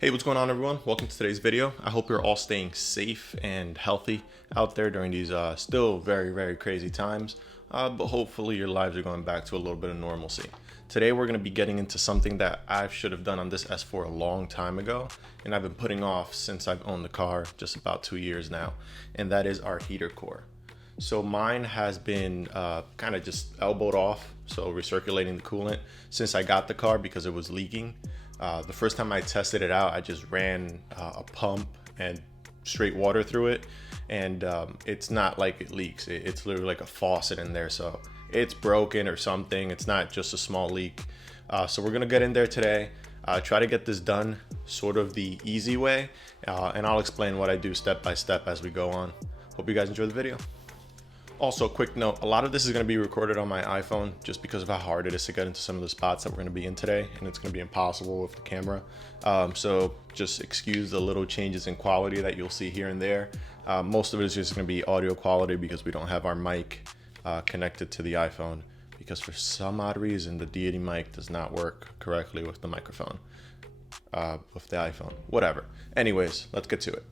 Hey, what's going on everyone? Welcome to today's video. I hope you're all staying safe and healthy out there during these still very crazy times, but hopefully your lives are going back to a little bit of normalcy. Today we're going to be getting into something that I should have done on this S4 a long time ago, and I've been putting off since I've owned the car, just about 2 years now, and that is our heater core. So mine has been kind of just elbowed off, so recirculating the coolant since I got the car because it was leaking. The first time I tested it out, I just ran a pump and straight water through it, and it's not like it leaks. It's literally like a faucet in there, so it's broken or something. It's not just a small leak. So we're gonna get in there today, try to get this done sort of the easy way, and I'll explain what I do step by step as we go on. Hope you guys enjoy the video. Also, quick note, a lot of this is going to be recorded on my iPhone just because of how hard it is to get into some of the spots that we're going to be in today, and it's going to be impossible with the camera. So just excuse the little changes in quality that you'll see here and there. Most of it is just going to be audio quality because we don't have our mic connected to the iPhone, because for some odd reason the deity mic does not work correctly with the microphone, with the iPhone. Whatever. Anyways, let's get to it.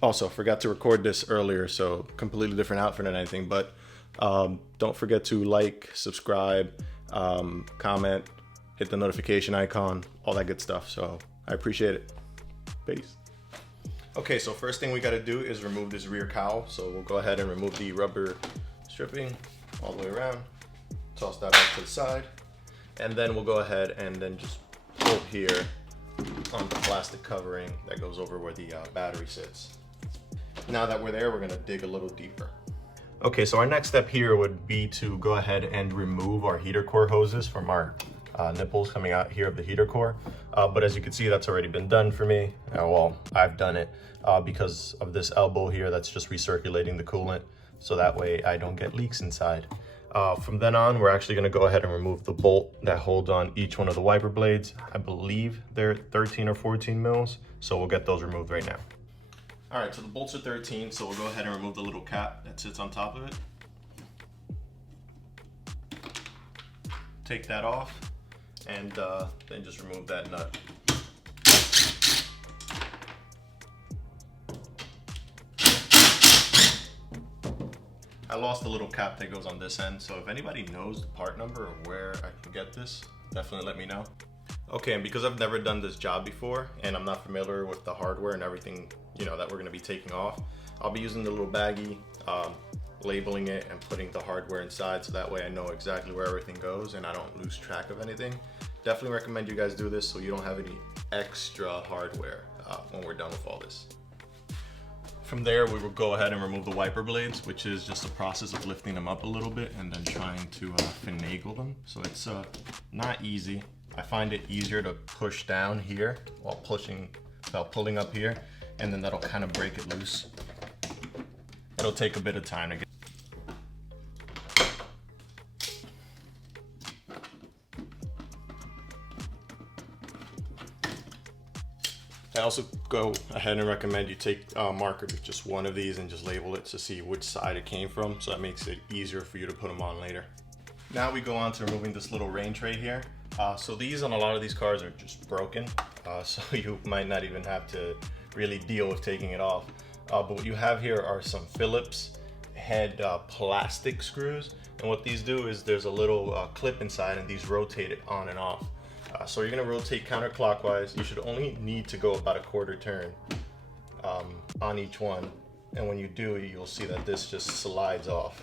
Also, forgot to record this earlier, so completely different outfit and anything, but don't forget to like, subscribe, comment, hit the notification icon, all that good stuff. So I appreciate it. Peace. Okay, so first thing we got to do is remove this rear cowl. So we'll go ahead and remove the rubber stripping all the way around, toss that off to the side, and then we'll go ahead and then just pull here on the plastic covering that goes over where the battery sits. Now that we're there, we're gonna dig a little deeper. Okay, so our next step here would be to go ahead and remove our heater core hoses from our nipples coming out here of the heater core. But as you can see, that's already been done for me. Well, I've done it because of this elbow here that's just recirculating the coolant, so that way I don't get leaks inside. From then on, we're actually gonna go ahead and remove the bolt that holds on each one of the wiper blades. I believe they're 13 or 14 mils, so we'll get those removed right now. All right, so the bolts are 13, so we'll go ahead and remove the little cap that sits on top of it. Take that off, and then just remove that nut. I lost the little cap that goes on this end, so if anybody knows the part number or where I can get this, definitely let me know. Okay, and because I've never done this job before and I'm not familiar with the hardware and everything, you know, that we're gonna be taking off, I'll be using the little baggie, labeling it and putting the hardware inside, so that way I know exactly where everything goes and I don't lose track of anything. Definitely recommend you guys do this so you don't have any extra hardware when we're done with all this. From there, we will go ahead and remove the wiper blades, which is just a process of lifting them up a little bit and then trying to finagle them. So it's not easy. I find it easier to push down here while pulling up here, and then that'll kind of break it loose. It'll take a bit of time to get. I also go ahead and recommend you take a marker to just one of these and just label it to see which side it came from, so that makes it easier for you to put them on later. Now we go on to removing this little rain tray here. So these on a lot of these cars are just broken, so you might not even have to really deal with taking it off. But what you have here are some Phillips head plastic screws, and what these do is there's a little clip inside, and these rotate it on and off. So you're gonna rotate counterclockwise. You should only need to go about a quarter turn on each one, and when you do, you'll see that this just slides off.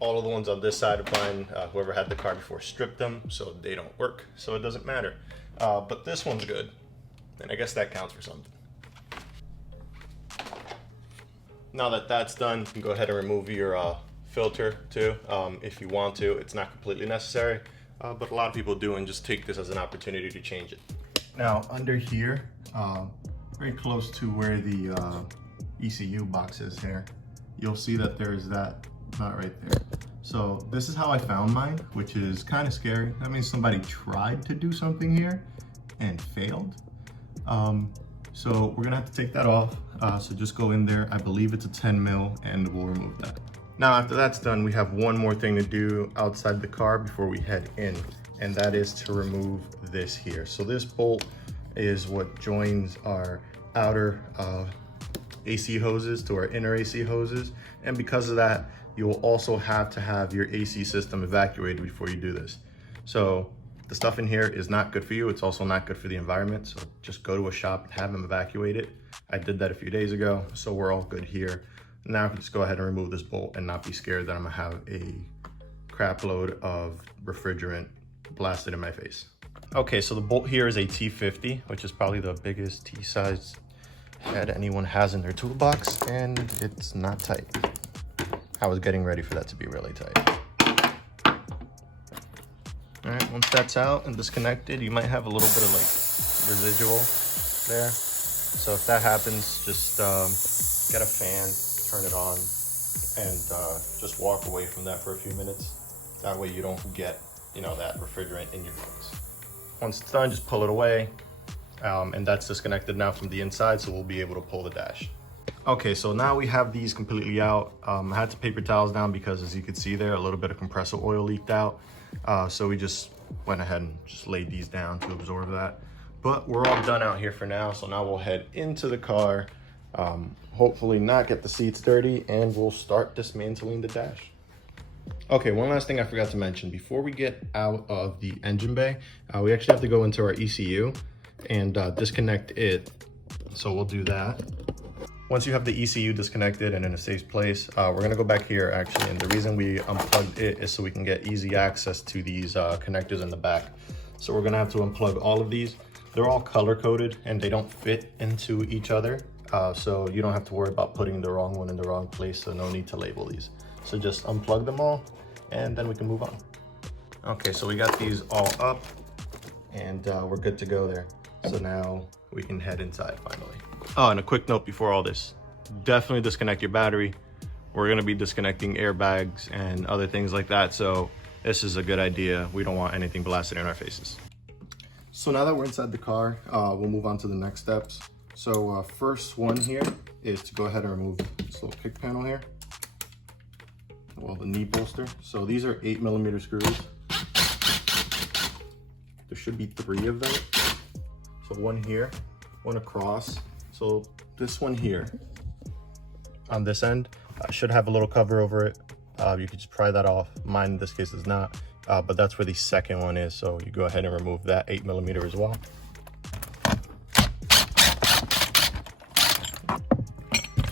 All of the ones on this side of mine, whoever had the car before stripped them, so they don't work, so it doesn't matter. But this one's good, and I guess that counts for something. Now that that's done, you can go ahead and remove your filter too, if you want to. It's not completely necessary, but a lot of people do, and just take this as an opportunity to change it. Now under here, very close to where the ECU box is here, you'll see that there's that nut right there. So this is how I found mine, which is kind of scary. That means somebody tried to do something here and failed. So we're gonna have to take that off. So just go in there. I believe it's a 10 mil, and we'll remove that. Now after that's done, we have one more thing to do outside the car before we head in, and that is to remove this here. So this bolt is what joins our outer AC hoses to our inner AC hoses. And because of that, you will also have to have your AC system evacuated before you do this. So the stuff in here is not good for you. It's also not good for the environment. So just go to a shop and have them evacuate it. I did that a few days ago, so we're all good here. Now I can just go ahead and remove this bolt and not be scared that I'm gonna have a crap load of refrigerant blasted in my face. Okay, so the bolt here is a T50, which is probably the biggest T-size head anyone has in their toolbox, and it's not tight. I was getting ready for that to be really tight. All right, once that's out and disconnected, you might have a little bit of like residual there. So if that happens, just get a fan, turn it on, and just walk away from that for a few minutes. That way you don't get, that refrigerant in your lungs. Once it's done, just pull it away. And that's disconnected now from the inside, so we'll be able to pull the dash. Okay, so now we have these completely out. I had to paper towels down because, as you can see there, a little bit of compressor oil leaked out. So we just went ahead and just laid these down to absorb that. But we're all done out here for now, so now we'll head into the car, hopefully not get the seats dirty, and we'll start dismantling the dash. Okay, one last thing I forgot to mention. Before we get out of the engine bay, we actually have to go into our ECU and disconnect it. So we'll do that. Once you have the ECU disconnected and in a safe place, we're gonna go back here actually. And the reason we unplugged it is so we can get easy access to these connectors in the back. So we're gonna have to unplug all of these. They're all color coded and they don't fit into each other. So you don't have to worry about putting the wrong one in the wrong place. So no need to label these. So just unplug them all and then we can move on. Okay, so we got these all up and we're good to go there. So now we can head inside finally. Oh, and a quick note before all this, definitely disconnect your battery. We're gonna be disconnecting airbags and other things like that. So this is a good idea. We don't want anything blasted in our faces. So now that we're inside the car, we'll move on to the next steps. So first one here is to go ahead and remove this little kick panel here. Well, the knee bolster. So these are 8mm screws. There should be 3 of them. So one here, one across. So this one here on this end should have a little cover over it. You could just pry that off. Mine in this case is not, but that's where the second one is. So you go ahead and remove that 8mm as well.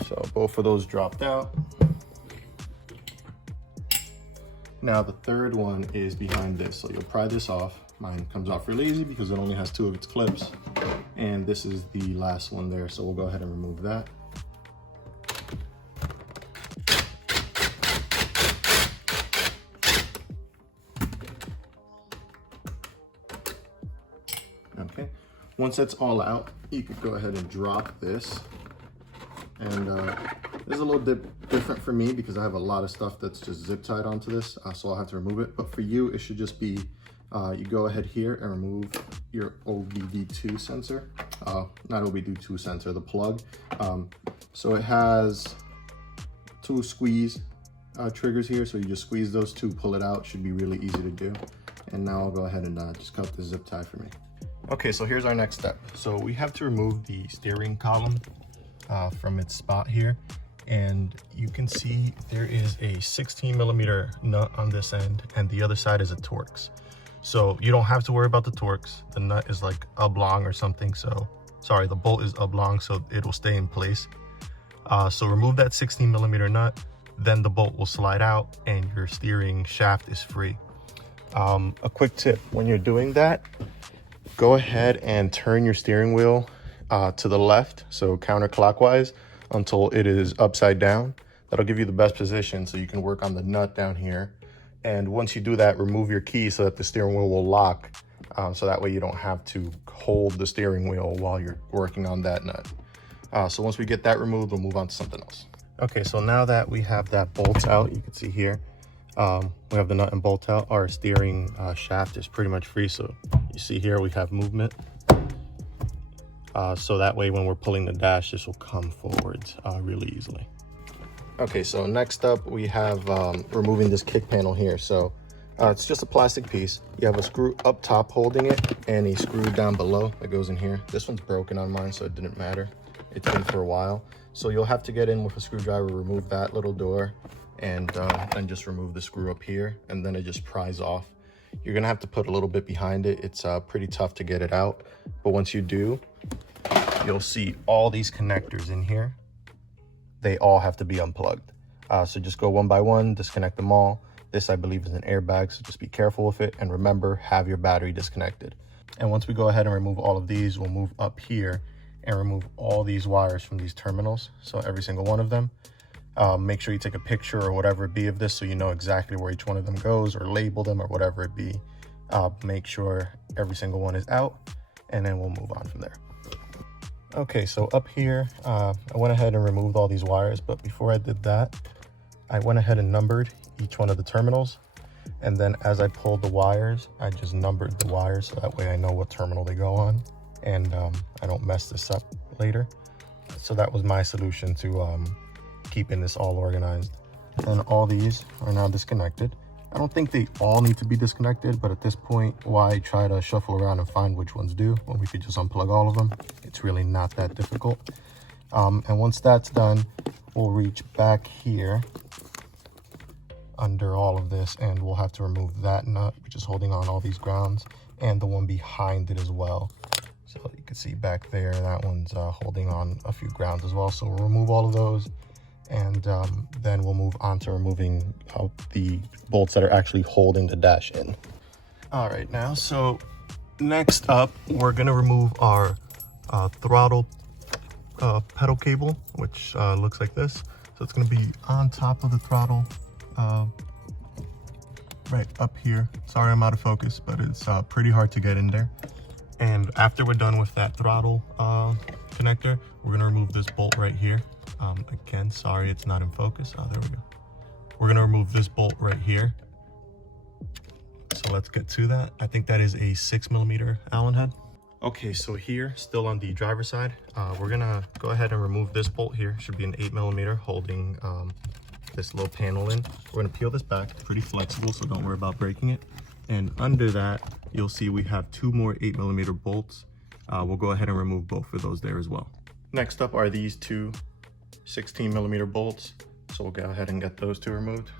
So both of those dropped out. Now the third one is behind this. So you'll pry this off. Mine comes off really easy because it only has 2 of its clips. And this is the last one there. So we'll go ahead and remove that. Okay, once that's all out, you could go ahead and drop this. And this is a little bit different for me because I have a lot of stuff that's just zip tied onto this, so I'll have to remove it. But for you, it should just be, you go ahead here and remove your OBD2 sensor. Not OBD2 sensor, the plug. So it has 2 squeeze triggers here, so you just squeeze those 2, pull it out. Should be really easy to do. And now I'll go ahead and just cut the zip tie for me. Okay, so here's our next step. So we have to remove the steering column from its spot here, and you can see there is a 16mm nut on this end and the other side is a Torx. So you don't have to worry about the Torx. The nut is like oblong or something, so sorry, the bolt is oblong, so it'll stay in place. So remove that 16mm nut, then the bolt will slide out and your steering shaft is free. A quick tip, when you're doing that, go ahead and turn your steering wheel to the left, so counterclockwise, until it is upside down. That'll give you the best position so you can work on the nut down here. And once you do that, remove your key so that the steering wheel will lock, so that way you don't have to hold the steering wheel while you're working on that nut. So once we get that removed, we'll move on to something else. Okay, so now that we have that bolt out, you can see here, we have the nut and bolt out. Our steering shaft is pretty much free. So you see here we have movement. So that way when we're pulling the dash, this will come forwards really easily. Okay, so next up we have removing this kick panel here. So It's just a plastic piece. You have a screw up top holding it and a screw down below that goes in here. This one's broken on mine, so it didn't matter. It's been for a while. So you'll have to get in with a screwdriver, remove that little door, and just remove the screw up here, and then it just pries off. You're gonna have to put a little bit behind it. It's pretty tough to get it out, but once you do, you'll see all these connectors in here. They all have to be unplugged. So just go one by one, disconnect them all. This, I believe, is an airbag, so just be careful with it. And remember, have your battery disconnected. And once we go ahead and remove all of these, we'll move up here and remove all these wires from these terminals. So every single one of them. Make sure you take a picture or whatever it be of this so you know exactly where each one of them goes, or label them or whatever it be. Make sure every single one is out, and then we'll move on from there. Okay, so up here, I went ahead and removed all these wires, but before I did that, I went ahead and numbered each one of the terminals. And then as I pulled the wires, I just numbered the wires so that way I know what terminal they go on, and I don't mess this up later. So that was my solution to keeping this all organized. And all these are now disconnected. I don't think they all need to be disconnected, but at this point, why try to shuffle around and find which ones do when we could just unplug all of them? It's really not that difficult. And once that's done, we'll reach back here under all of this, and we'll have to remove that nut, which is holding on all these grounds, and the one behind it as well. So you can see back there, that one's holding on a few grounds as well. So we'll remove all of those, and then we'll move on to removing the bolts that are actually holding the dash in. All right, now, so next up, we're gonna remove our throttle pedal cable, which looks like this. So it's gonna be on top of the throttle, right up here. Sorry, I'm out of focus, but it's pretty hard to get in there. And after we're done with that throttle connector, we're gonna remove this bolt right here. Again, sorry, it's not in focus. Oh, there we go. We're gonna remove this bolt right here. So let's get to that. I think that is a 6mm Allen head. Okay, so here, still on the driver's side, we're gonna go ahead and remove this bolt here. Should be an 8mm holding this little panel in. We're gonna peel this back, pretty flexible, so don't worry about breaking it. And under that, you'll see we have 2 more 8mm bolts. We'll go ahead and remove both of those there as well. Next up are these 2 16mm bolts. So we'll go ahead and get those 2 removed.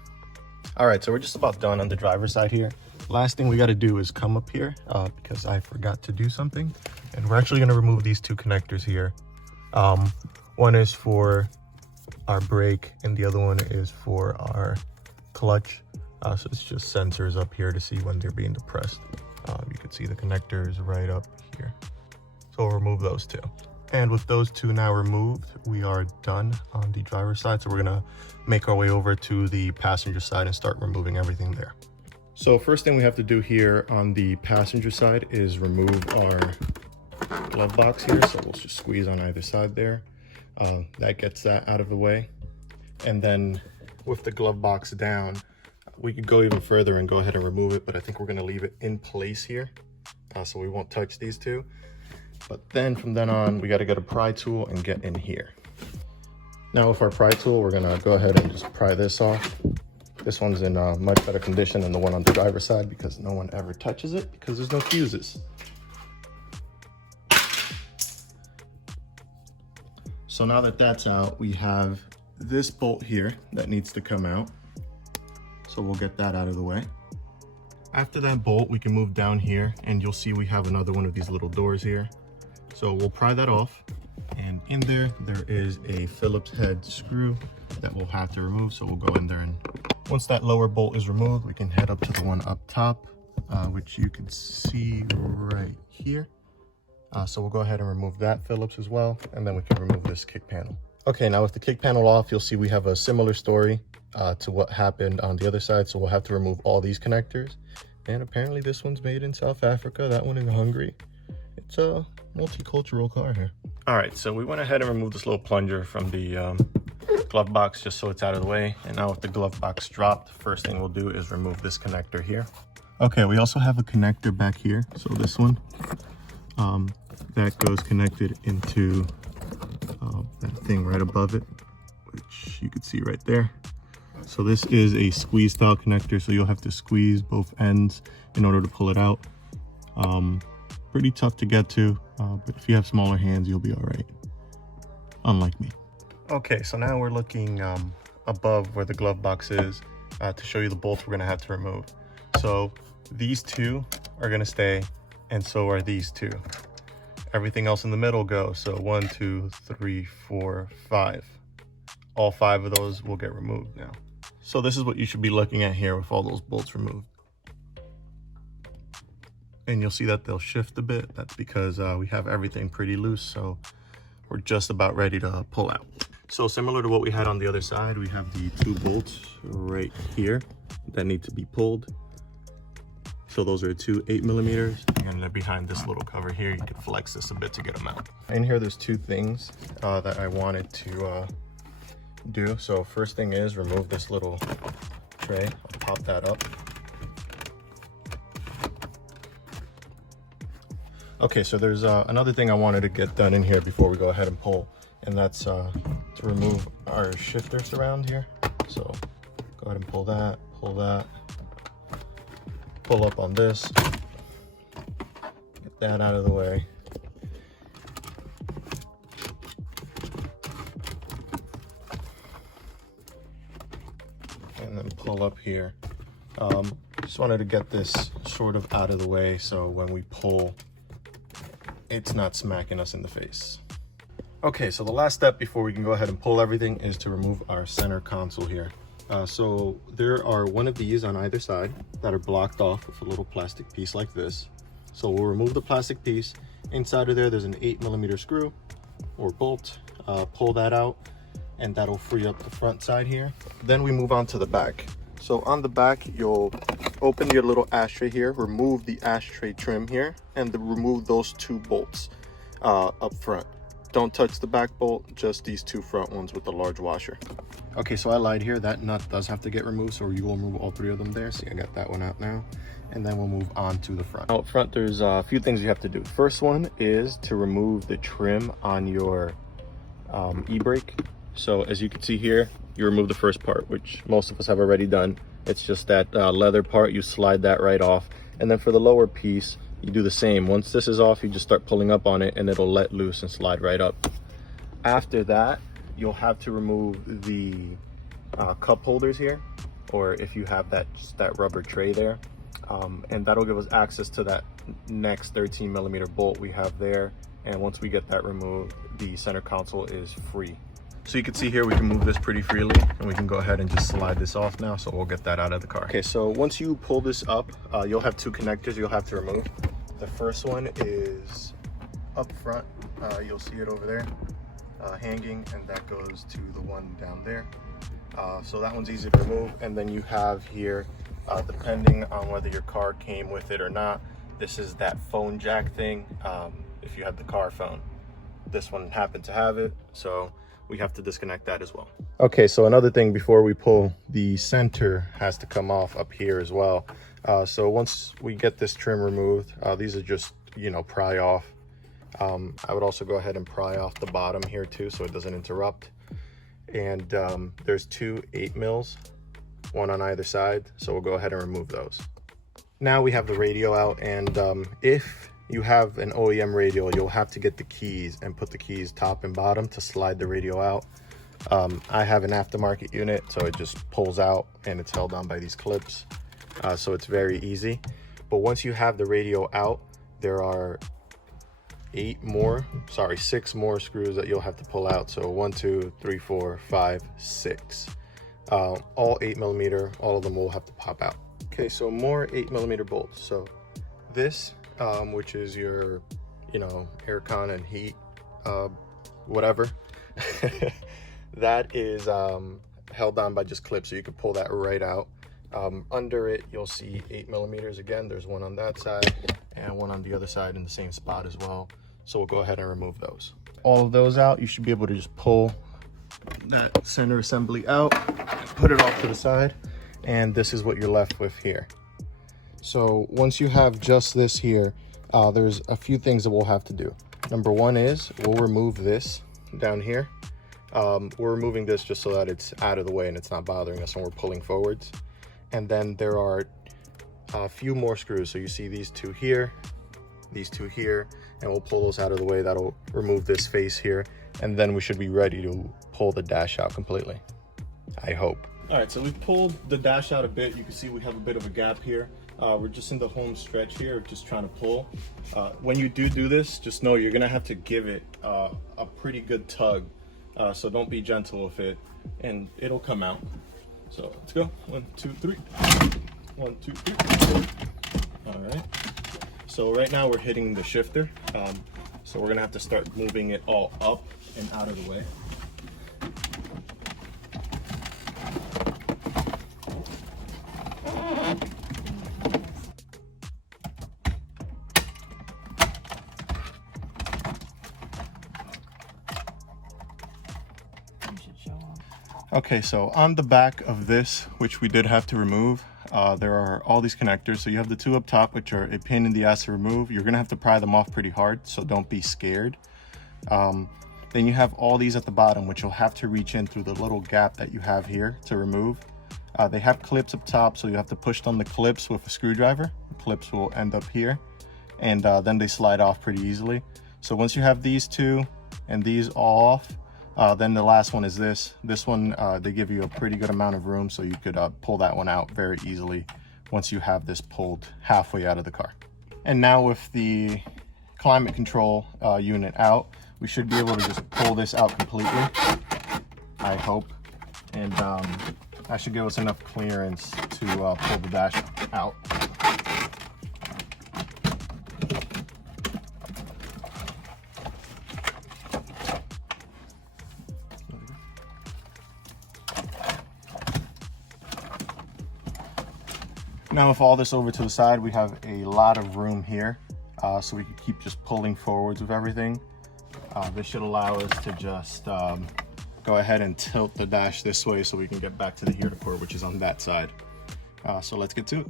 All right, so we're just about done on the driver's side here. Last thing we gotta do is come up here because I forgot to do something. And we're actually gonna remove these 2 connectors here. One is for our brake and the other one is for our clutch. So it's just sensors up here to see when they're being depressed. You can see the connectors right up here. So we'll remove those 2. And with those 2 now removed, we are done on the driver's side. So we're gonna make our way over to the passenger side and start removing everything there. So first thing we have to do here on the passenger side is remove our glove box here. So we'll just squeeze on either side there. That gets that out of the way. And then with the glove box down, we could go even further and go ahead and remove it, but I think we're gonna leave it in place here. So we won't touch these 2. But then from then on, we gotta get a pry tool and get in here. Now with our pry tool, we're gonna go ahead and just pry this off. This one's in much better condition than the one on the driver's side because no one ever touches it because there's no fuses. So now that that's out, we have this bolt here that needs to come out. So we'll get that out of the way. After that bolt, we can move down here and you'll see we have another one of these little doors here. So we'll pry that off, and in there is a Phillips head screw that we'll have to remove. So we'll go in there, and once that lower bolt is removed, we can head up to the one up top, which you can see right here. So we'll go ahead and remove that Phillips as well, and then we can remove this kick panel. Okay, now with the kick panel off, you'll see we have a similar story to what happened on the other side. So we'll have to remove all these connectors. And apparently this one's made in South Africa, that one in Hungary. It's a multicultural car here. All right, so we went ahead and removed this little plunger from the glove box just so it's out of the way. And now with the glove box dropped, first thing we'll do is remove this connector here. Okay, we also have a connector back here. So this one, that goes connected into that thing right above it, which you can see right there. So this is a squeeze style connector, so you'll have to squeeze both ends in order to pull it out. Pretty tough to get to, but if you have smaller hands, you'll be all right, unlike me. Okay, so now we're looking above where the glove box is to show you the bolts we're gonna have to remove. So these two are gonna stay, and so are these two. Everything else in the middle goes. So 1, 2, 3, 4, 5. All 5 of those will get removed now. So this is what you should be looking at here with all those bolts removed. And you'll see that they'll shift a bit. That's because we have everything pretty loose, so we're just about ready to pull out. So similar to what we had on the other side, we have the 2 bolts right here that need to be pulled. So those are 2 8mm, and they're behind this little cover here. You can flex this a bit to get them out. In here, there's 2 things that I wanted to do. So first thing is remove this little tray. I'll pop that up. Okay, so there's another thing I wanted to get done in here before we go ahead and pull, and that's to remove our shifter surround here. So go ahead and pull that, pull up on this, get that out of the way. And then pull up here. Just wanted to get this sort of out of the way so when we pull, it's not smacking us in the face. Okay, so the last step before we can go ahead and pull everything is to remove our center console here. So there are one of these on either side that are blocked off with a little plastic piece like this. So we'll remove the plastic piece. Inside of there, there's an 8mm screw or bolt. Pull that out, and that'll free up the front side here. Then we move on to the back. So on the back, you'll open your little ashtray here, remove the ashtray trim here, and remove those 2 bolts up front. Don't touch the back bolt, just these 2 front ones with the large washer. Okay, so I lied here. That nut does have to get removed, so you will remove all 3 of them there. See, I got that one out now. And then we'll move on to the front. Out front, there's a few things you have to do. First one is to remove the trim on your e-brake. So as you can see here, you remove the first part, which most of us have already done. It's just that leather part. You slide that right off. And then for the lower piece, you do the same. Once this is off, you just start pulling up on it and it'll let loose and slide right up. After that, you'll have to remove the cup holders here, or if you have that, just that rubber tray there. And that'll give us access to that next 13mm bolt we have there. And once we get that removed, the center console is free. So you can see here, we can move this pretty freely, and we can go ahead and just slide this off now. So we'll get that out of the car. Okay, so once you pull this up, you'll have 2 connectors you'll have to remove. The first one is up front. You'll see it over there, hanging, and that goes to the one down there. So that one's easy to remove. And then you have here, depending on whether your car came with it or not, this is that phone jack thing. If you have the car phone, this one happened to have it, so we have to disconnect that as well. Okay, so another thing before we pull, the center has to come off up here as well. So once we get this trim removed, these are just, you know, pry off. I would also go ahead and pry off the bottom here too, so it doesn't interrupt. And there's 2 8mm, one on either side, so we'll go ahead and remove those. Now we have the radio out, and if you have an OEM radio, you'll have to get the keys and put the keys top and bottom to slide the radio out. I have an aftermarket unit, so it just pulls out and it's held on by these clips. So it's very easy. But once you have the radio out, there are 6 more screws that you'll have to pull out. So 1, 2, 3, 4, 5, 6. All 8mm, all of them will have to pop out. Okay, so more 8mm bolts. So this, which is your, you know, air con and heat, whatever, that is held on by just clips, so you can pull that right out. Under it, you'll see 8mm again. There's one on that side and one on the other side in the same spot as well. So we'll go ahead and remove those. All of those out, you should be able to just pull that center assembly out, put it off to the side, and this is what you're left with here. So once you have just this here, there's a few things that we'll have to do. Number one is we'll remove this down here. We're removing this just so that it's out of the way and it's not bothering us when we're pulling forwards. And then there are a few more screws. So you see these two here, and we'll pull those out of the way. That'll remove this face here, and then we should be ready to pull the dash out completely, I hope. All right, so we pulled the dash out a bit. You can see we have a bit of a gap here. We're just in the home stretch here, just trying to pull. When you do this, just know you're gonna have to give it a pretty good tug. So don't be gentle with it, and it'll come out. So let's go. 1, 2, 3. 1, 2, 3. All right. So right now we're hitting the shifter. So we're gonna have to start moving it all up and out of the way. Okay, so on the back of this, which we did have to remove, there are all these connectors. So you have the two up top, which are a pain in the ass to remove. You're gonna have to pry them off pretty hard, so don't be scared. Then you have all these at the bottom, which you'll have to reach in through the little gap that you have here to remove. They have clips up top, so you have to push on the clips with a screwdriver. The clips will end up here, and then they slide off pretty easily. So once you have these two and these all off, then the last one is this. This one, they give you a pretty good amount of room, so you could pull that one out very easily once you have this pulled halfway out of the car. And now with the climate control unit out, we should be able to just pull this out completely, I hope. And that should give us enough clearance to pull the dash out. Now with all this over to the side, we have a lot of room here, so we can keep just pulling forwards with everything. This should allow us to just go ahead and tilt the dash this way so we can get back to the heater core, which is on that side. So let's get to it.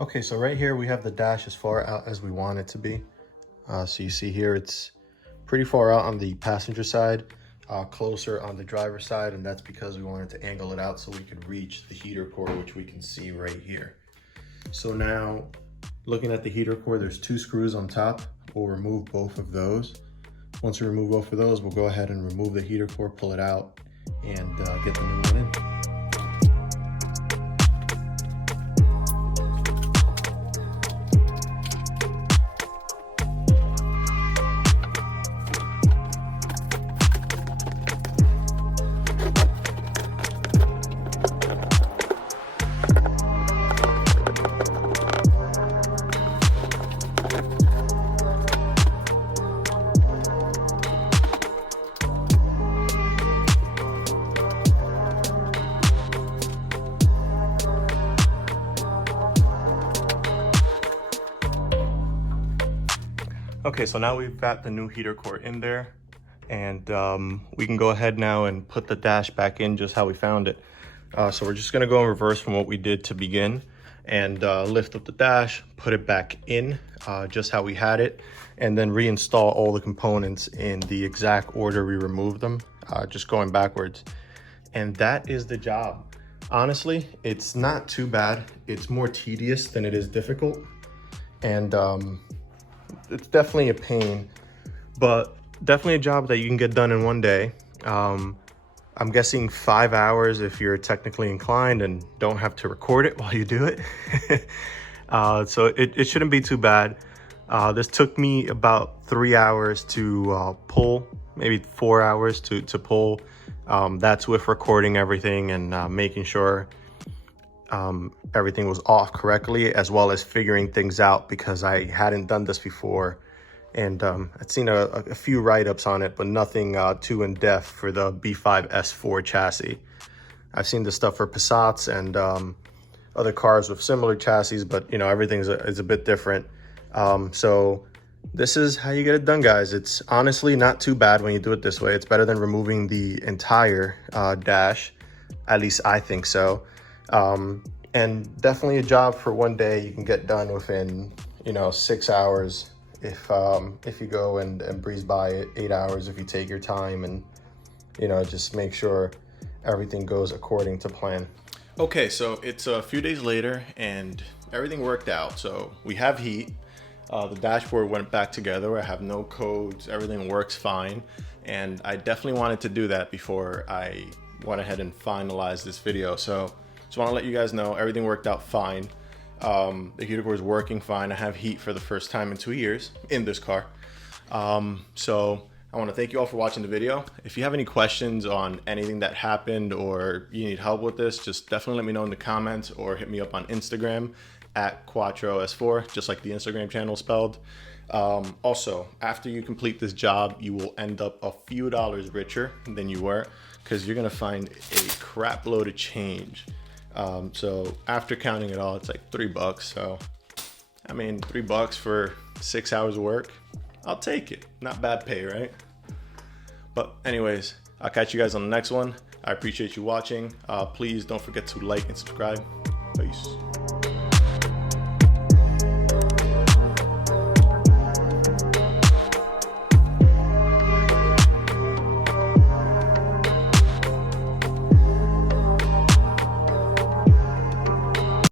Okay, so right here we have the dash as far out as we want it to be. So you see here it's pretty far out on the passenger side, closer on the driver's side, and that's because we wanted to angle it out so we could reach the heater core, which we can see right here. So now, looking at the heater core, there's two screws on top. We'll remove both of those. Once we remove both of those, we'll go ahead and remove the heater core, pull it out, and get the new one in. Okay, so now we've got the new heater core in there, and we can go ahead now and put the dash back in just how we found it. So we're just gonna go in reverse from what we did to begin, and lift up the dash, put it back in just how we had it, and then reinstall all the components in the exact order we removed them, just going backwards. And that is the job. Honestly, it's not too bad. It's more tedious than it is difficult. And it's definitely a pain, but definitely a job that you can get done in one day. I'm guessing 5 hours if you're technically inclined and don't have to record it while you do it. So it shouldn't be too bad. This took me about 3 hours to pull, maybe 4 hours to pull. That's with recording everything and making sure everything was off correctly, as well as figuring things out because I hadn't done this before. And I'd seen a few write-ups on it, but nothing too in-depth for the B5 S4 chassis. I've seen this stuff for Passats and other cars with similar chassis, but you know, everything is a bit different. So this is how you get it done, guys. It's honestly not too bad when you do it this way. It's better than removing the entire dash. At least I think so. and definitely a job for one day you can get done within, 6 hours if you go and breeze by it, 8 hours if you take your time and, just make sure everything goes according to plan. Okay, so it's a few days later and everything worked out. So we have heat. The dashboard went back together. I have no codes. Everything works fine. And I definitely wanted to do that before I went ahead and finalized this video. So just want to let you guys know everything worked out fine. The heater core is working fine. I have heat for the first time in 2 years in this car. So I want to thank you all for watching the video. If you have any questions on anything that happened or you need help with this, just definitely let me know in the comments or hit me up on Instagram at QuattroS4, just like the Instagram channel spelled. Also, after you complete this job, you will end up a few dollars richer than you were because you're going to find a crap load of change. So after counting it all, it's like $3. So, I mean, $3 for 6 hours of work, I'll take it. Not bad pay, right? But anyways, I'll catch you guys on the next one. I appreciate you watching. Please don't forget to like and subscribe. Peace.